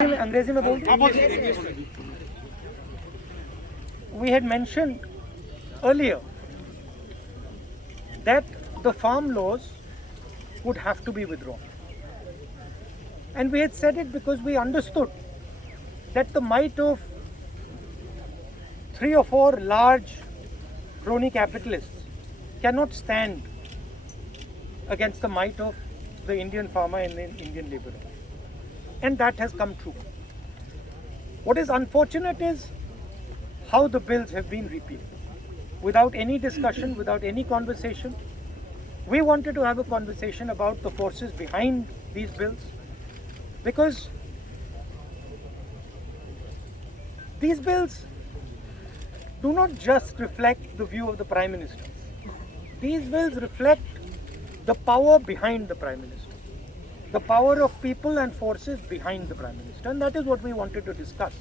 अंग्रेजी में बोल We had mentioned earlier that the farm laws would have to be withdrawn. And we had said it because we understood that the might of 3 or 4 large crony capitalists cannot stand against the might of the Indian farmer and the Indian laborer. And that has come true. What is unfortunate is how the bills have been repealed. Without any discussion, without any conversation. We wanted to have a conversation about the forces behind these bills, because these bills do not just reflect the view of the Prime Minister. These bills reflect the power behind the Prime Minister, the power of people and forces behind the Prime Minister, and that is what we wanted to discuss.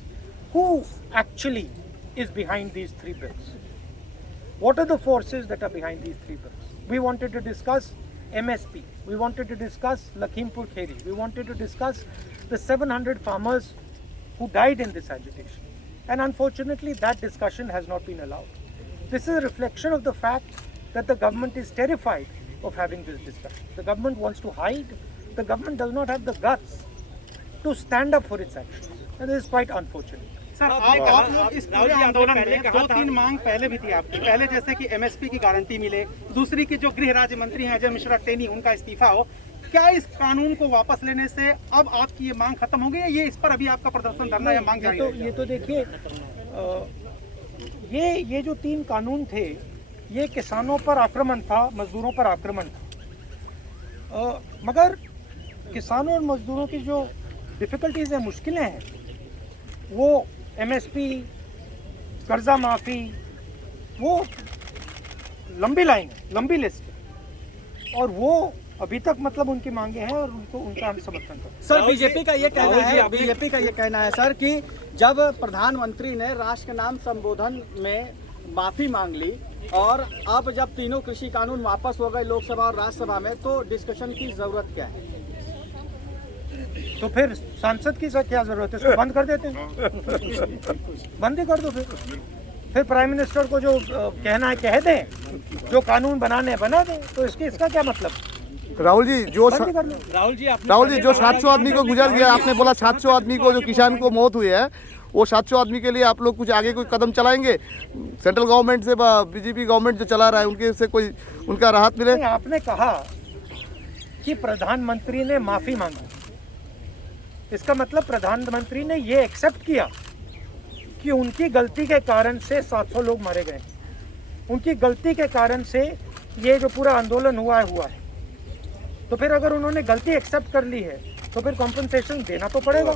Who actually is behind these 3 bills? What are the forces that are behind these 3 bills? We wanted to discuss MSP. We wanted to discuss Lakhimpur Kheri. We wanted to discuss the 700 farmers who died in this agitation. And unfortunately, that discussion has not been allowed. This is a reflection of the fact that the government is terrified of having this discussion. The government wants to hide. The government does not have the guts to stand up for its actions. And this is quite unfortunate. Sir आप लोग इस पूरे आंदोलन में 2-3 मांग पहले भी थी आपकी, पहले जैसे कि एमएसपी की गारंटी मिले, दूसरी की जो गृह राज्य मंत्री हैं अजय मिश्रा टेनी, उनका इस्तीफा हो, क्या इस कानून को वापस लेने से अब आपकी ये मांग खत्म हो गई है? ये इस पर अभी आपका प्रदर्शन धरना या मांग जारी है? ये तो देखिए, ये जो 3 कानून थे, ये किसानों पर आक्रमण था, मजदूरों पर आक्रमण था, मगर किसानों और मजदूरों की जो डिफिकल्टीज हैं, मुश्किलें हैं, वो MSP, कर्जा माफ़ी, वो लंबी लाइन है, लंबी लिस्ट है, और वो अभी तक मतलब उनकी मांगे हैं और उनको उनका हम समर्थन करते हैं। सर बीजेपी का ये कहना है सर कि जब प्रधानमंत्री ने राष्ट्र के नाम संबोधन में माफी मांग ली और अब जब तीनों कृषि कानून वापस हो गए लोकसभा और राज्यसभा में, तो डिस्कशन की जरूरत क्या है? तो फिर सांसद की क्या जरूरत है? इसको बंद कर देते हैं, बंद ही कर दो। फिर प्राइम मिनिस्टर को जो कहना है कह दें, जो कानून बनाने बना दें, तो इसका क्या मतलब? राहुल जी जो 700 आदमी को गुजर गया, आपने बोला 700 आदमी को, जो किसान को मौत हुई है, वो 700 आदमी के लिए आप लोग कुछ आगे कोई कदम चलाएंगे? सेंट्रल गवर्नमेंट से, बीजेपी गवर्नमेंट जो चला रहा है, उनके से कोई उनका राहत मिले? आपने कहा कि प्रधानमंत्री ने माफी मांगी, इसका मतलब प्रधानमंत्री ने ये एक्सेप्ट किया कि उनकी गलती के कारण से 700 लोग मारे गए, उनकी गलती के कारण से ये जो पूरा आंदोलन हुआ है। तो फिर अगर उन्होंने गलती एक्सेप्ट कर ली है, तो फिर कॉम्पनसेशन देना तो पड़ेगा।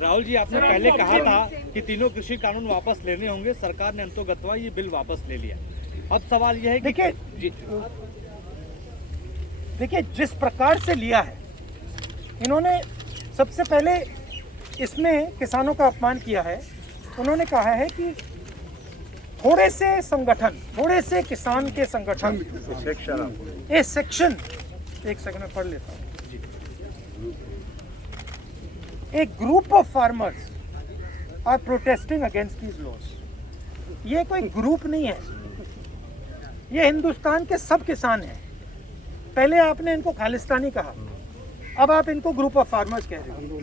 राहुल जी, आपने पहले कहा था कि तीनों कृषि कानून वापस लेने होंगे, सरकार ने अंतोगत्वा ये बिल वापस ले लिया। अब सवाल यह है कि देखिए जिस प्रकार से लिया है इन्होंने, सबसे पहले इसमें किसानों का अपमान किया है। उन्होंने कहा है कि थोड़े से किसान के संगठन, एक सेक्शन, एक सेकंड में पढ़ लेता हूँ। एक group of farmers are protesting against these laws. ये कोई ग्रुप नहीं है, ये हिंदुस्तान के सब किसान हैं। पहले आपने इनको खालिस्तानी कहा, अब आप इनको ग्रुप ऑफ फार्मर्स कह रहे हो।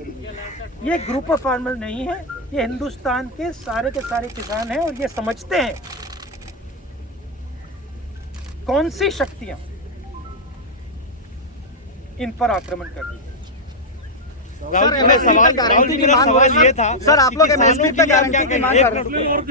ये ग्रुप ऑफ फार्मर नहीं है, ये हिंदुस्तान के सारे किसान हैं, और ये समझते हैं कौन सी शक्तियां इन पर आक्रमण कर रही है। सर आप लोग एमएसपी पे गारंटी की मांग कर रहे हैं,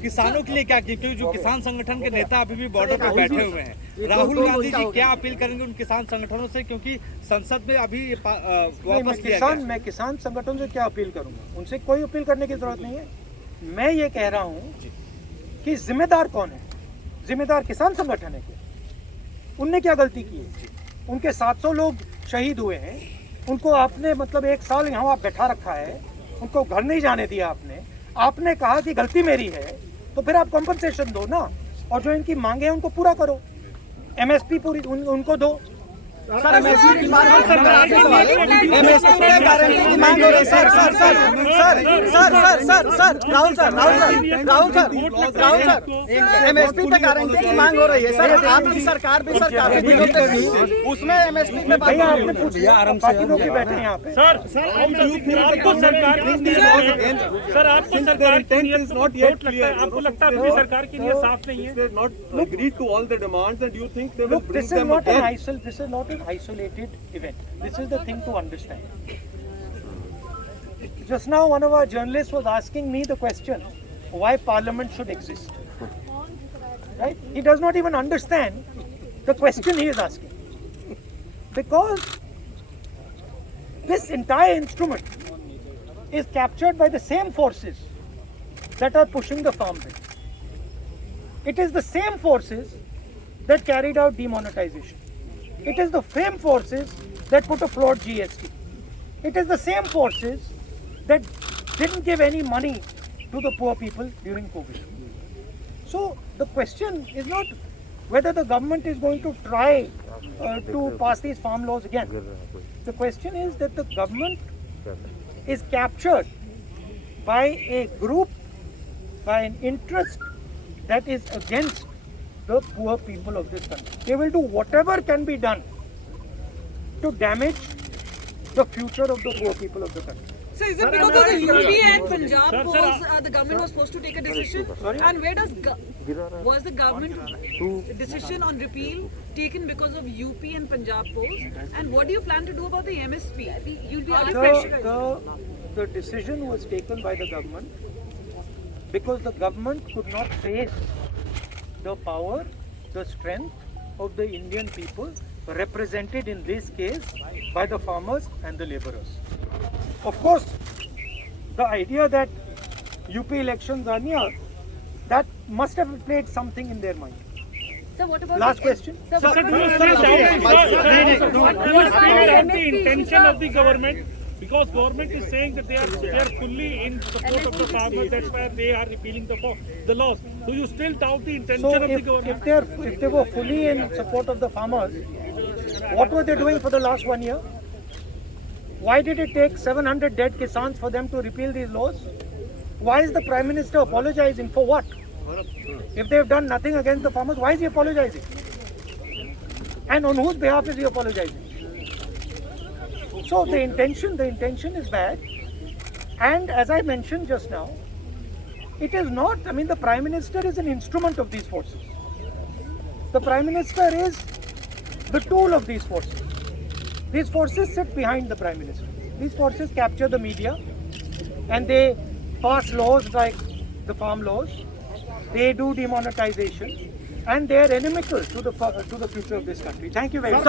किसानों के लिए क्या? क्योंकि जो किसान संगठन के नेता अभी भी बॉर्डर पर बैठे हुए हैं, राहुल गांधी जी क्या अपील करेंगे उन किसान संगठनों से, क्योंकि संसद में अभी वापस किया गया? मैं किसान संगठन से क्या अपील करूंगा? उनसे कोई अपील करने की जरूरत नहीं है। मैं ये कह रहा हूँ कि जिम्मेदार कौन है? जिम्मेदार किसान संगठन है क्या? उनने क्या गलती की है? उनके 700 लोग शहीद हुए हैं, उनको आपने मतलब 1 साल यहाँ बैठा रखा है, उनको घर नहीं जाने दिया आपने कहा कि गलती मेरी है, तो फिर आप कॉम्पनसेशन दो ना, और जो इनकी मांगे हैं उनको पूरा करो। MSP पूरी उनको दो, सर एमएसपी की मांग एमएसपी पे गारंटी की मांग हो रही है सर राहुल सर एमएसपी पे गारंटी की मांग हो रही है सर। आपकी सरकार भी सर काफी दिनों तक थी, उसमें एमएसपी पे भैया आपने पूछा बाकी लोग भी बैठे हैं यहाँ पे। आपको सरकार की सर आपको सरकार की नीयत वोट लगता है, आपको लगता है आपकी सरकार की नीयत साफ नहीं है? not agreed to all the demands, and you think they will Look, bring this is them not again? an isolated event. This is the thing to understand. Just now, one of our journalists was asking me the question, why Parliament should exist. Right? He does not even understand the question he is asking. Because this entire instrument is captured by the same forces that are pushing the farm bill. It is the same forces that carried out demonetization. It is the same forces that put a flawed GST. It is the same forces that didn't give any money to the poor people during COVID. So the question is not whether the government is going to try to pass these farm laws again. The question is that the government is captured by a group, by an interest that is against the poor people of this country. They will do whatever can be done to damage the future of the poor people of the country. So is it because of the UP and Punjab polls the government was forced to take a decision? And where does was the government decision on repeal taken because of UP and Punjab polls? And what do you plan to do about the MSP? You'll be under pressure. The decision was taken by the government because the government could not face the power, the strength of the Indian people represented in this case by the farmers and the laborers. Of course, the idea that UP elections are near, that must have played something in their mind. So what about Last question. Do you still doubt the intention of the government? Because government is saying that they are fully in support of the farmers, that's why they are repealing the laws. Do you still doubt the intention So of the if government? they were fully in support of the farmers, what were they doing for the last 1 year? Why did it take 700 dead Kisans for them to repeal these laws? Why is the Prime Minister apologizing for what? If they have done nothing against the farmers, why is he apologizing? And on whose behalf is he apologizing? So the intention is bad. And as I mentioned just now, it is not, I mean, the Prime Minister is an instrument of these forces. The Prime Minister is the tool of these forces. These forces sit behind the Prime Minister. These forces capture the media and they pass laws like the farm laws. They do demonetization and they are inimical to the future of this country. Thank you very much.